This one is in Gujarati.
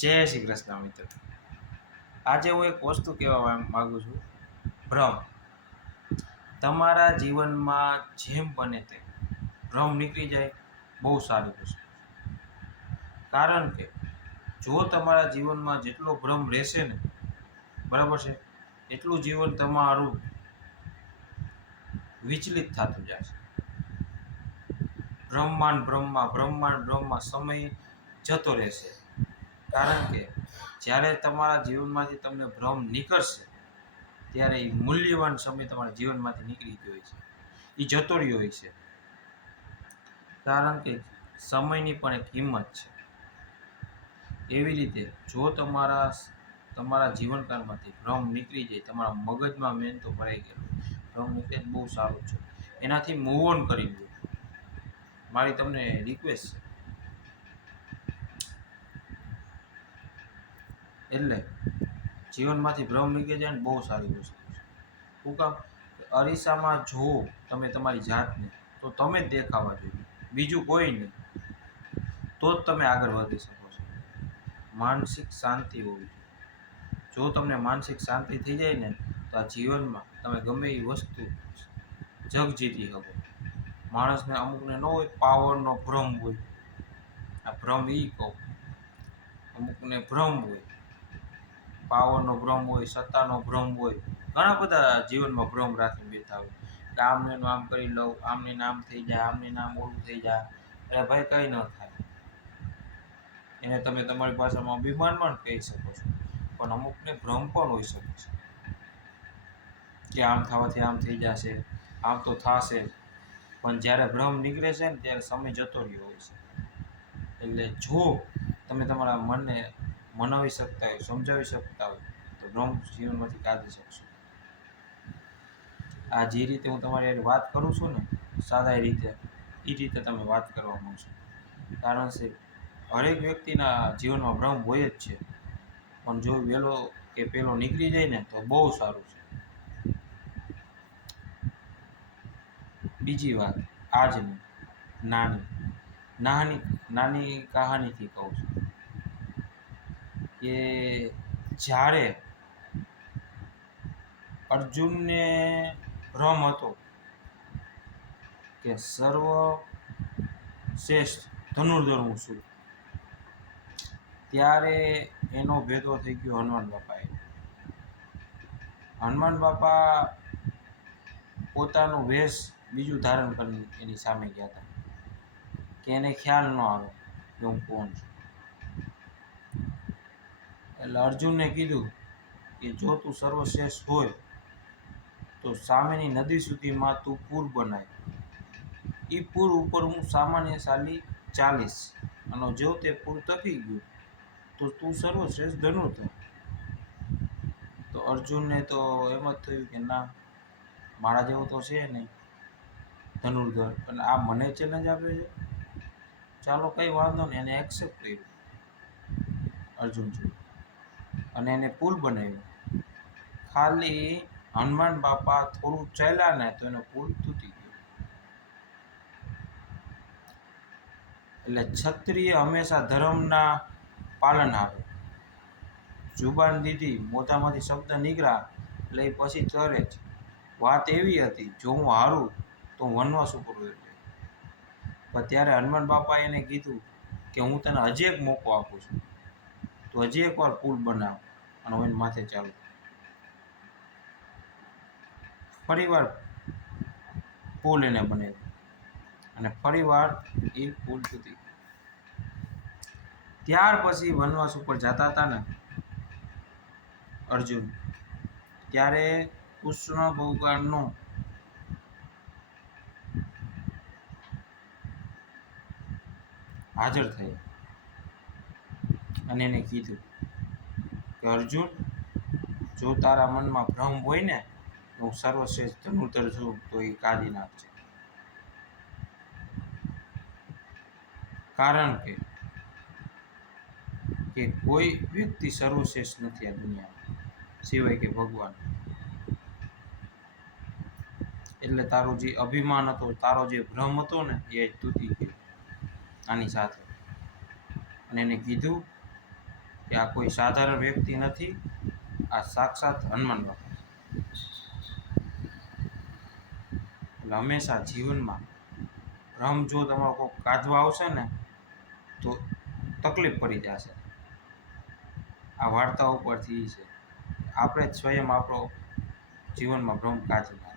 જય શ્રી કૃષ્ણ મિત્ર. આજે હું એક વસ્તુ કહેવા માંગુ છું. ભ્રમ. તમારા જીવનમાં જેમ બને તેમ ભ્રમ નીકળી જાય બહુ સારી વસ્તુ. કારણ કે જો તમારા જીવનમાં જેટલો ભ્રમ રહેશે ને, બરાબર છે, એટલું જીવન તમારું વિચલિત થતું જશે. બ્રહ્માંડ સમય જતો રહેશે. કારણ કે જ્યારે તમારા જીવનમાંથી તમને ભ્રમ નીકળશે ત્યારે એ મૂલ્યવાન સમય તમારા જીવનમાંથી નીકળી ગયો હોય છે, એ જતો રહ્યો હોય છે. કારણ કે સમયની પણ એક કિંમત છે. એવી રીતે જો તમારા જીવનકાળમાંથી ભ્રમ નીકળી જાય, તમારા મગજમાં મેન તો ભરાઈ ગયેલો ભ્રમ નીકળે બહુ સારું છે. એનાથી મૂવ ઓન કરી લો. મારી તમને રિક્વેસ્ટ છે. એટલે જીવનમાંથી ભ્રમ નીકળી જાય ને બહુ સારી વસ્તુ છે. શું કામ? અરીસામાં જોવો તમે તમારી જાતને તો તમે જ દેખાવા જોઈએ, બીજું કોઈ નહીં. તો જ તમે આગળ વધી શકો છો. માનસિક શાંતિ હોવી જોઈએ. જો તમને માનસિક શાંતિ થઈ જાય ને તો આ જીવનમાં તમે ગમે એ વસ્તુ જગ જીતી શકો. માણસને અમુકને ન હોય પાવરનો ભ્રમ હોય. આ ભ્રમ એ કહું, અમુકને ભ્રમ હોય, પાવરનો ભ્રમ હોય, સત્તાનો ભ્રમ હોય. ઘણા બધા જીવનમાં ભ્રમ રાખીને બેઠા હોય કે આમને આમ કરી લઉં, આમને નામ થઈ જાય, આમને નામ ઓળું થઈ જાય. એટલે ભાઈ કંઈ ન થાય. એને તમે તમારી ભાષામાં અભિમાનમાં કહી શકો છો. પણ અમુકને ભ્રમ પણ હોઈ શકે છે કે આમ થવાથી આમ થઈ જશે, આમ તો થશે. પણ જ્યારે ભ્રમ નીકળે છે ને ત્યારે સમય જતો રહ્યો હોય છે. એટલે જો તમે તમારા મનને મનાવી શકતા હોય, સમજાવી શકતા હોય તો ભ્રમ જીવનમાંથી કાઢી શકશો. આ જે રીતે હું તમારી વાત કરું છું ને, સાદા રીતે, એ રીતે તમે વાત કરવા માંગશો. કારણ છે હરેક વ્યક્તિના જીવનમાં ભ્રમ હોય જ છે. પણ જો વહેલો કે પેલો નીકળી જાય ને તો બહુ સારું છે. બીજી વાત આજની નાની કહાનીથી કહું છું કે જ્યારે અર્જુનને ભ્રમ હતો કે સર્વશ્રેષ્ઠ ધનુર્ધર હું છું, ત્યારે એનો ભેદો થઈ ગયો હનુમાન બાપાએ. હનુમાન બાપા પોતાનું વેશ બીજું ધારણ કરીને એની સામે ગયા હતા કે એને ખ્યાલ ન આવે કે હું કોણ છું. એટલે અર્જુનને કીધું કે જો તું સર્વશ્રેષ્ઠ હોય તો સામેની નદી સુધીમાં તું પૂર બનાય. એ પૂર ઉપર હું સામાન્ય ચાલી ચાલીશ અને જો તે પૂર તપી ગયું તો તું સર્વશ્રેષ્ઠ ધનુર્ધર. તો અર્જુનને તો એમ જ થયું કે ના, મારા જેવો તો છે નહીં ધનુર્ધર, અને આ મને ચેલેન્જ આપે છે. ચાલો કંઈ વાંધો નહીં, એને એક્સેપ્ટ કર્યું અર્જુન જોડે અને એને પુલ બનાવ્યો. ખાલી હનુમાન બાપા થોડું ચાલ્યા ને તો એનો પુલ તૂટી ગયો. એટલે ક્ષત્રિય હંમેશા ધર્મના પાલનહાર. જુબાન દીધી, મોઢામાંથી શબ્દ નીકળ્યા એટલે એ પછી તરે જ. વાત એવી હતી, જો હું હારું તો હું વનવાસ ઉપર વયો જાય. પણ ત્યારે હનુમાન બાપાએ એને કીધું કે હું તને હજી એક મોકો આપું છું, તો હજી એકવાર પુલ બનાવ અને હું એને માથે ચાલું. ફરીવાર પુલ એને બનાવ્યો અને ફરીવાર એ પુલ તૂટી. ત્યાર પછી વનવાસ ઉપર જતા હતા ને અર્જુન, ત્યારે કૃષ્ણ ભગવાનનો હાજર થયા અને એને કીધું કે અર્જુન, જો તારા મનમાં ભ્રમ હોય ને તો હું સર્વશ્રેષ્ઠ ધનુર્ધર છું તો એ કાઢી નાખજે. કારણ કે કોઈ વ્યક્તિ સર્વશ્રેષ્ઠ નથી આ દુનિયામાં સિવાય કે ભગવાન. એટલે તારો જે અભિમાન હતો, તારો જે ભ્રમ હતો ને એ તૂટી ગયો આની સાથે. અને એને કીધું કે આ કોઈ સાધારણ વ્યક્તિ નથી, આ સાક્ષાત હનુમાન બાપા. એટલે હંમેશા જીવનમાં ભ્રમ જો તમારો કોઈ કાઢવા આવશે ને તો તકલીફ પડી જશે. આ વાર્તા ઉપરથી છે આપણે જ સ્વયં આપણો જીવનમાં ભ્રમ કાઢી નાખીએ.